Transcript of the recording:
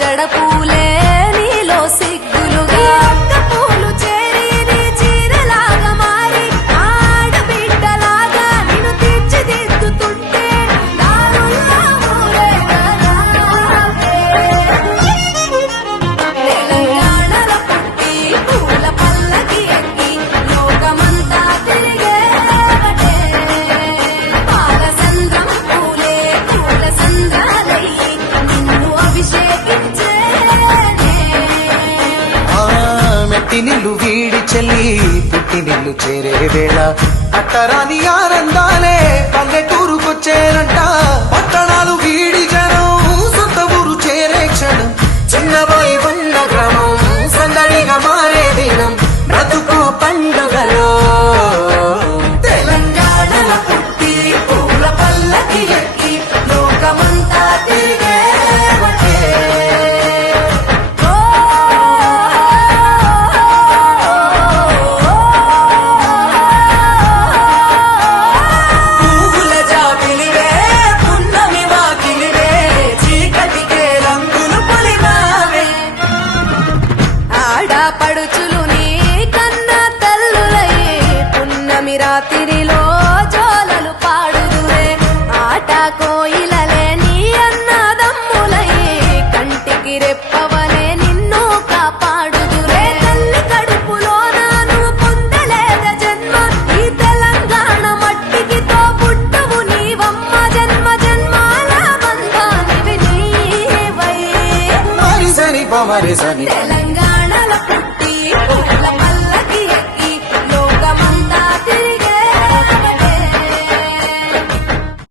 జడ పూలే నీలో సిగ్గులుగా అక్క పూలు చేరి నీ చీరలాగా మారి ఆడబిడ్డలాగా నిన్ను తీర్చిదిద్దుతుంటే దారుల్లో ఊరేగారావే. తెలంగాణలో పుట్టి పూల పల్లకి ఎక్కి లోకమంతా తిరిగేవటే. పాలసంద్రం పూలే పూల సంద్రాలయ్యి నిన్ను అభిషేకించేనే. మెట్టి నిల్లు వీడి చెల్లి పుట్టి నిల్లు చేరే వేళ అట్టరాని ఆనందాలే పల్లెటూరుకొచ్చేనంట. పట్టణాలు వీడి జనం సొంత ఊరు చేరే క్షణం చిన్నబోయి ఉన్న గ్రామం సందడిగా మారే దినం బ్రతుకు పండుగలో. తెలంగాణలో పుట్టి పూల పల్లకి ఎక్కి లోకమంతా తిరిగేవటే. పువ్వుల జాబిలివే పున్నమి వాకిలివే చీకటికే రంగులు పొలిమావే. ఆడపడుచులు నీ కన్న తల్లులయ్యే పున్నమి రాత్రిలో జోలలు పాడుదురే. ఆట కోయిలలే నీ అన్నదమ్ములయ్యే కంటికి రెప్పవలే నిన్ను కాపాడుదురే. తల్లి కడుపులో నాను పొందలేద జన్మ ఈ తెలంగాణ మట్టికి తో పుట్టవు నీవమ్మ. జన్మ జన్మాల బంధానివి నీవై. మరి సని పమరి సని తెలంగాణలో పుట్టి పూల